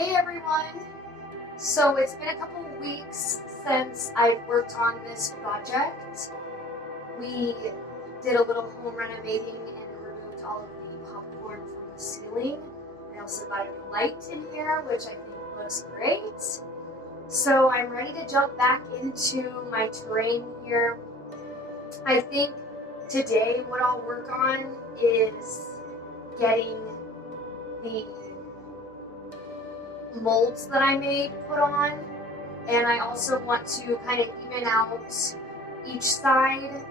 Hey everyone! So it's been a couple of weeks since I've worked on this project. We did a little home renovating and removed all of the popcorn from the ceiling. I also got a new light in here, which I think looks great. So I'm ready to jump back into my terrain here. I think today what I'll work on is getting the molds that I made put on, and I also want to kind of even out each side.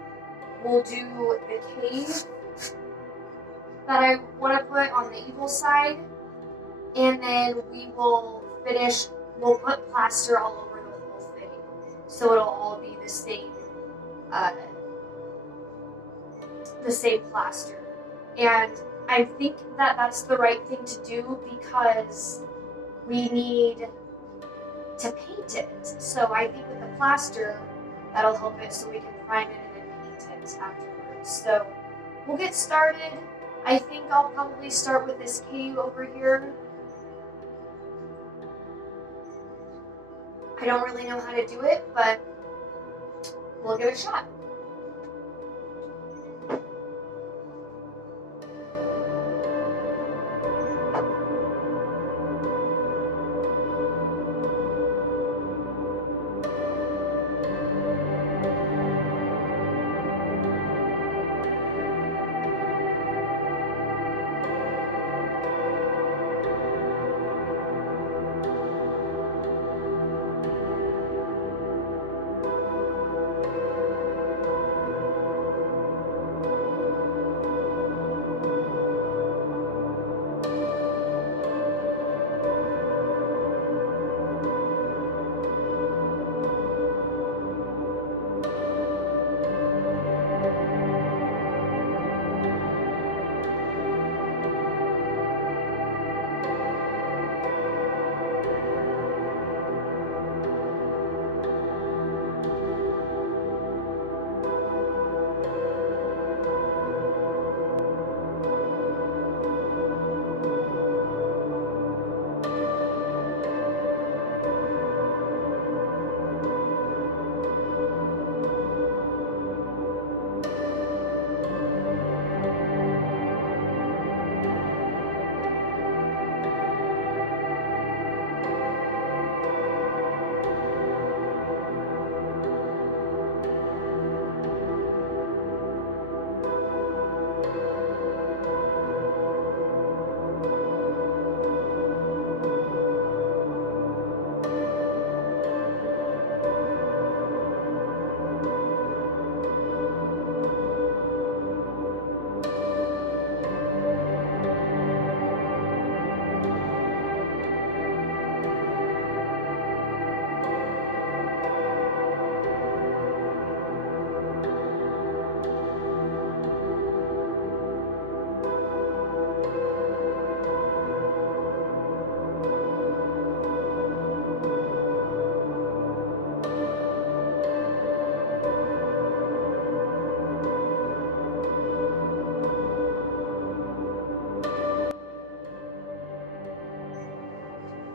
We'll do the cave that I want to put on the evil side, and then we'll put plaster all over the whole thing, so it'll all be the same plaster. And I think that that's the right thing to do because we need to paint it. So I think with the plaster, that'll help it so we can prime it and then paint it afterwards. So we'll get started. I think I'll probably start with this cave over here. I don't really know how to do it, but we'll give it a shot.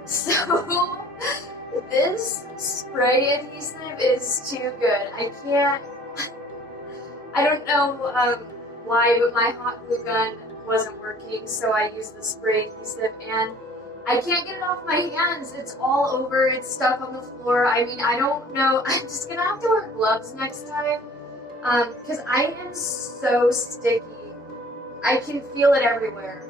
So this spray adhesive is too good. I don't know why, but my hot glue gun wasn't working, so I used the spray adhesive, and I can't get it off my hands. It's all over, it's stuck on the floor. I mean, I don't know. I'm just gonna have to wear gloves next time, because I am so sticky. I can feel it everywhere.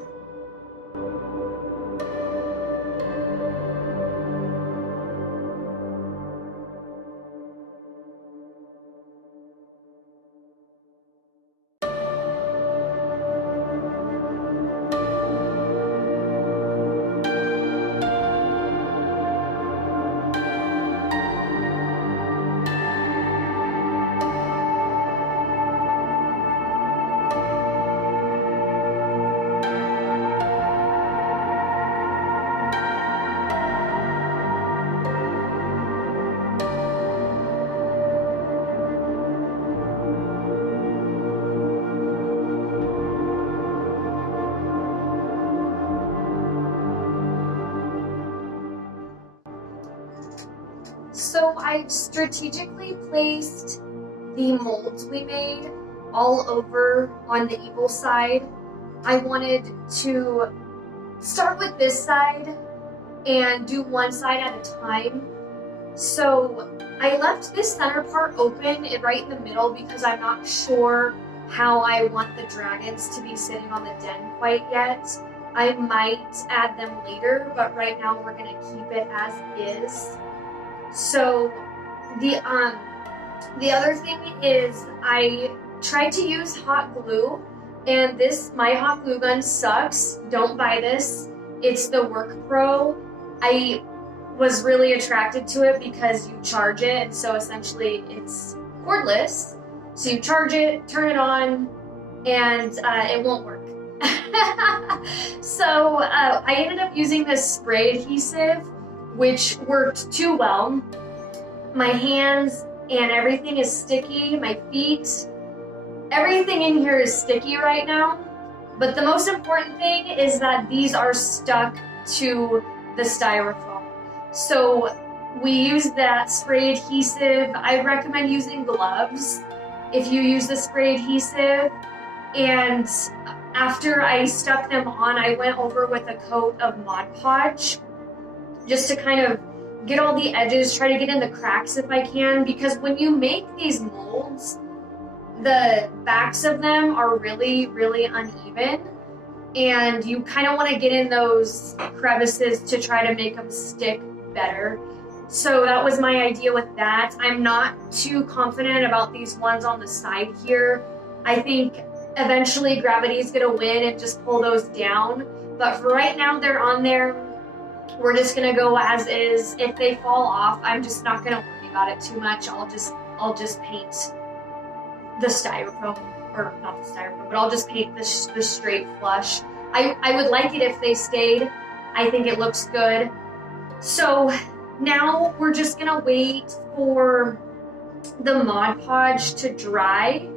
So I've strategically placed the molds we made all over on the evil side. I wanted to start with this side and do one side at a time. So I left this center part open right in the middle because I'm not sure how I want the dragons to be sitting on the den quite yet. I might add them later, but right now we're gonna keep it as is. So the other thing is I tried to use hot glue, and my hot glue gun sucks. Don't buy this. It's the Work Pro. I was really attracted to it because you charge it, and so essentially it's cordless. So you charge it, turn it on, and it won't work. So I ended up using this spray adhesive, which worked too well. My hands and everything is sticky, my feet, everything in here is sticky right now. But the most important thing is that these are stuck to the styrofoam. So we use that spray adhesive. I recommend using gloves if you use the spray adhesive. And after I stuck them on, I went over with a coat of Mod Podge just to kind of get all the edges, try to get in the cracks if I can, because when you make these molds, the backs of them are really, really uneven, and you kind of want to get in those crevices to try to make them stick better. So that was my idea with that. I'm not too confident about these ones on the side here. I think eventually gravity is going to win and just pull those down, but for right now they're on there. We're just gonna go as is. If they fall off, I'm just not gonna worry about it too much. I'll just paint the styrofoam, or not the styrofoam, but I'll just paint the straight flush. I would like it if they stayed. I think it looks good. So now we're just gonna wait for the Mod Podge to dry,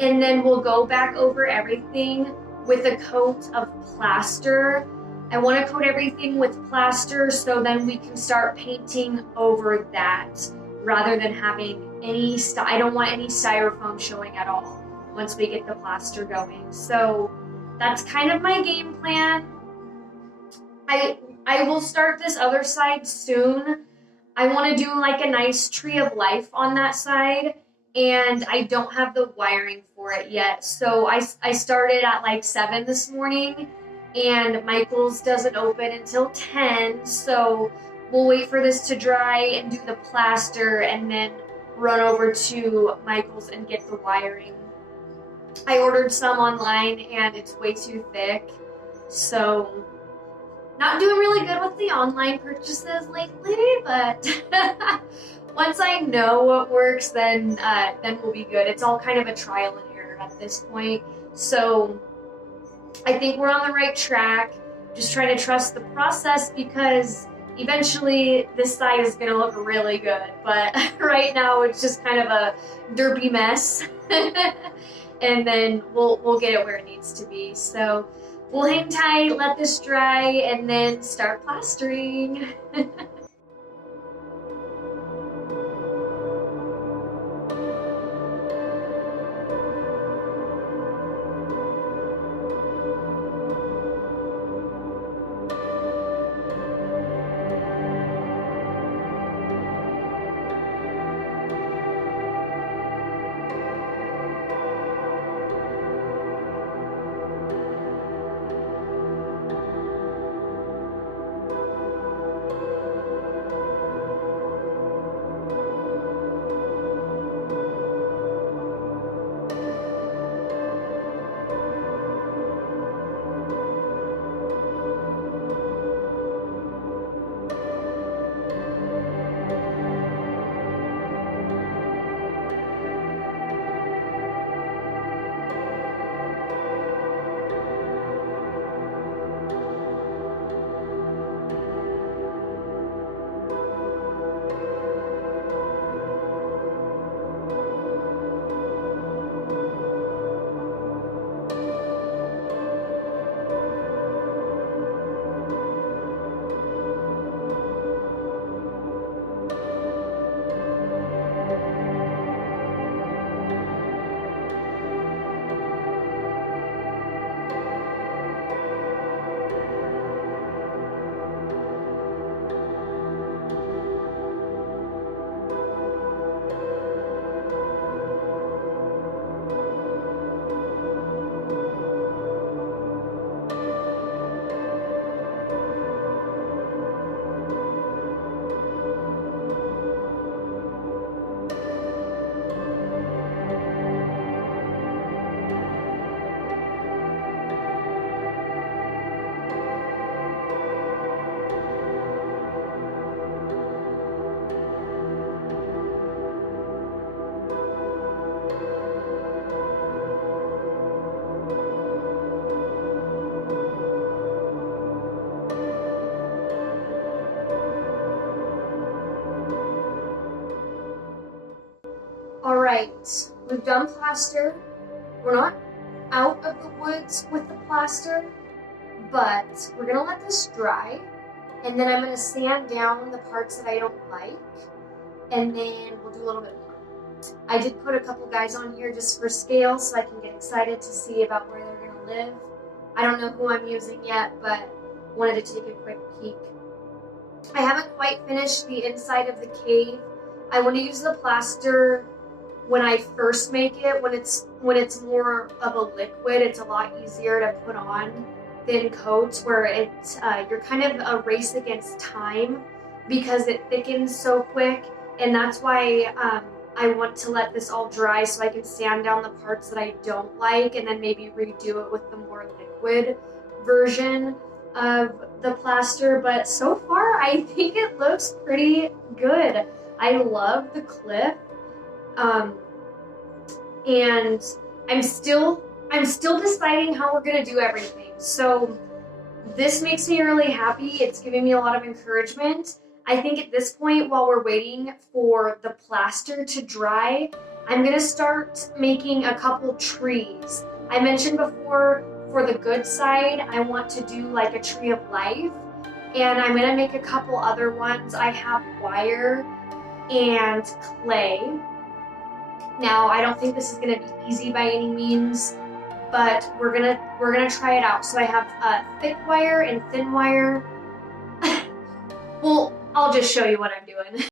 and then we'll go back over everything with a coat of plaster. I want to coat everything with plaster so then we can start painting over that rather than having I don't want any styrofoam showing at all once we get the plaster going. So that's kind of my game plan. I will start this other side soon. I want to do like a nice tree of life on that side, and I don't have the wiring for it yet. So I started at like 7 this morning, and Michael's doesn't open until 10, so we'll wait for this to dry and do the plaster and then run over to Michael's and get the wiring. I ordered some online and it's way too thick, so not doing really good with the online purchases lately, but once I know what works, then we'll be good. It's all kind of a trial and error at this point, so I think we're on the right track. Just trying to trust the process because eventually this side is going to look really good. But right now it's just kind of a derpy mess. And then we'll get it where it needs to be. So we'll hang tight, let this dry, and then start plastering. Alright, we've done plaster. We're not out of the woods with the plaster, but we're gonna let this dry, and then I'm gonna sand down the parts that I don't like, and then we'll do a little bit more. I did put a couple guys on here just for scale so I can get excited to see about where they're gonna live. I don't know who I'm using yet, but wanted to take a quick peek. I haven't quite finished the inside of the cave. I want to use the plaster when I first make it. When it's more of a liquid, it's a lot easier to put on than coats, where you're kind of a race against time because it thickens so quick, and that's why I want to let this all dry so I can sand down the parts that I don't like and then maybe redo it with the more liquid version of the plaster. But so far I think it looks pretty good. I love the cliff, and I'm still deciding how we're gonna do everything. So this makes me really happy. It's giving me a lot of encouragement. I think at this point, while we're waiting for the plaster to dry, I'm gonna start making a couple trees. I mentioned before, for the good side, I want to do like a tree of life, and I'm gonna make a couple other ones. I have wire and clay. Now, I don't think this is gonna be easy by any means, but we're gonna try it out. So I have thick wire and thin wire. Well, I'll just show you what I'm doing.